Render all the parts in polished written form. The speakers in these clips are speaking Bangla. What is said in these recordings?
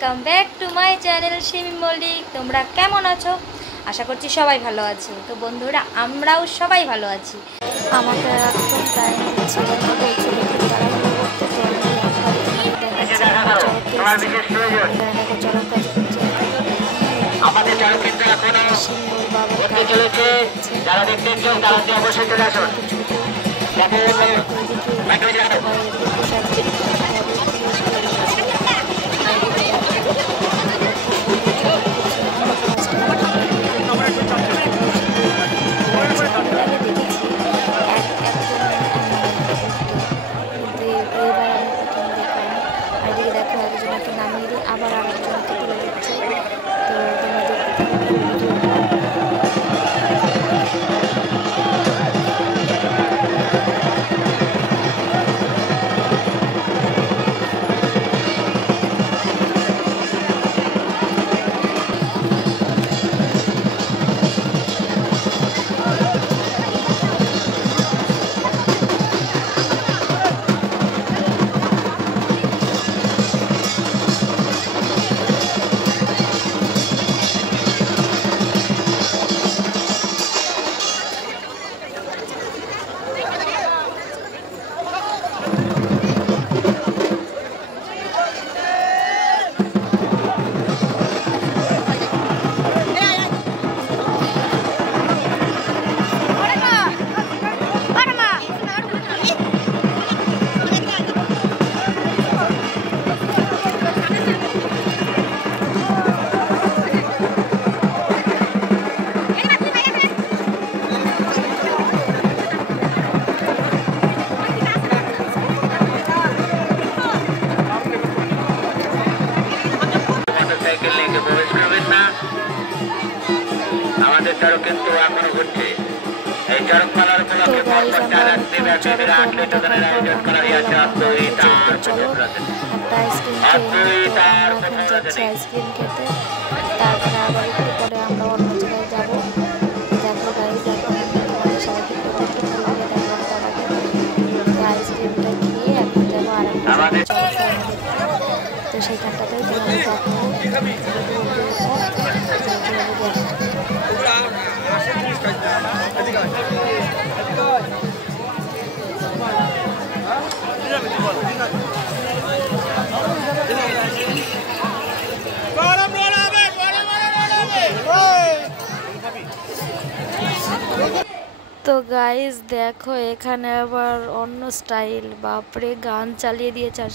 Welcome back to my channel Shimi Mallick. তোমরা কেমন আছো? আশা করছি সবাই ভালো আছে। তো বন্ধুরা, আমরাও সবাই ভালো আছি। আমাকে একদম টাইম দিচ্ছে, যারা দেখতে ইচ্ছুক তারা অবশ্যই চলে আসুন। আবার আরেকজনকে তুলে দিচ্ছে। তো তোমরা দেখতে থাকো ভিডিওটা। আমাদের চড়ক কিন্তু এখনো ঘুরছে। এই চড়ক পালার উপলক্ষে পরপর 4 আয়োজন করা হয়েছে। আইসক্রিম খেতে, তারপরে আবার একটু পরে আমরা অন্য জায়গায় যাবো। দেখো গাইজ, এখন আমাদের সবাইকে আইসক্রিমটা খেয়ে এখন যাবো আরেকটা তো সেইখানটাতেও তোমাদের তো গাইজ দেখো, এখানে আবার অন্য স্টাইল, বাপরে গান চালিয়ে দিয়েছে। আর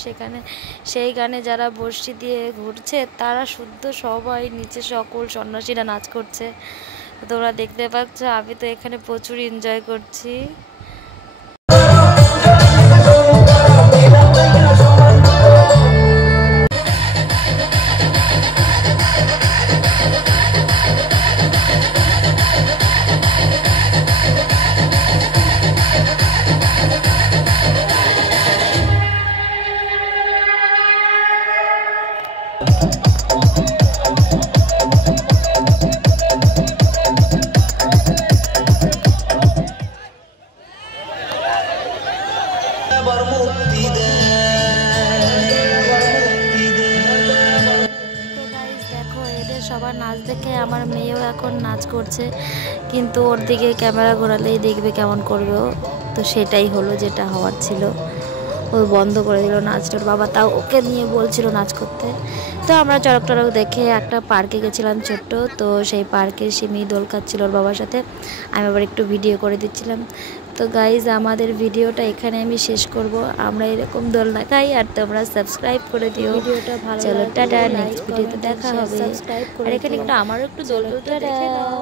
সেই গানে যারা বর্ষি দিয়ে ঘুরছে তারা শুদ্ধ সবাই নিচে সকল সন্ন্যাসীরা নাচ করছে। তোমরা দেখতে পাচ্ছ, আমি তো এখানে প্রচুর এনজয় করছি। সবার নাচ দেখে আমার মেয়েও এখন নাচ করছে, কিন্তু ওর দিকে ক্যামেরা ঘোরালেই দেখবে কেমন করবে ও। তো সেটাই হলো, যেটা হওয়ার ছিল। ও বন্ধ করে দিল নাচটা। ওর বাবা তাও ওকে নিয়ে বলছিল নাচ করতে। তো আমরা চড়ক টড়ক দেখে একটা পার্কে গেছিলাম ছোট্ট। তো সেই পার্কে সিমি দোল খাচ্ছিল ওর বাবার সাথে। আমি আবার একটু ভিডিও করে দিচ্ছিলাম। তো গাইজ, আমাদের ভিডিওটা এখানে আমি শেষ করব। আমরা এরকম দোলনা খাই, আর তোমরা সাবস্ক্রাইব করে দিও। ভিডিওটা ভালো লাগলে চলো টাটা, নেক্সট ভিডিওতে দেখা হবে। আর এখানে একটু আমারও একটু দোলনা দেখে নাও।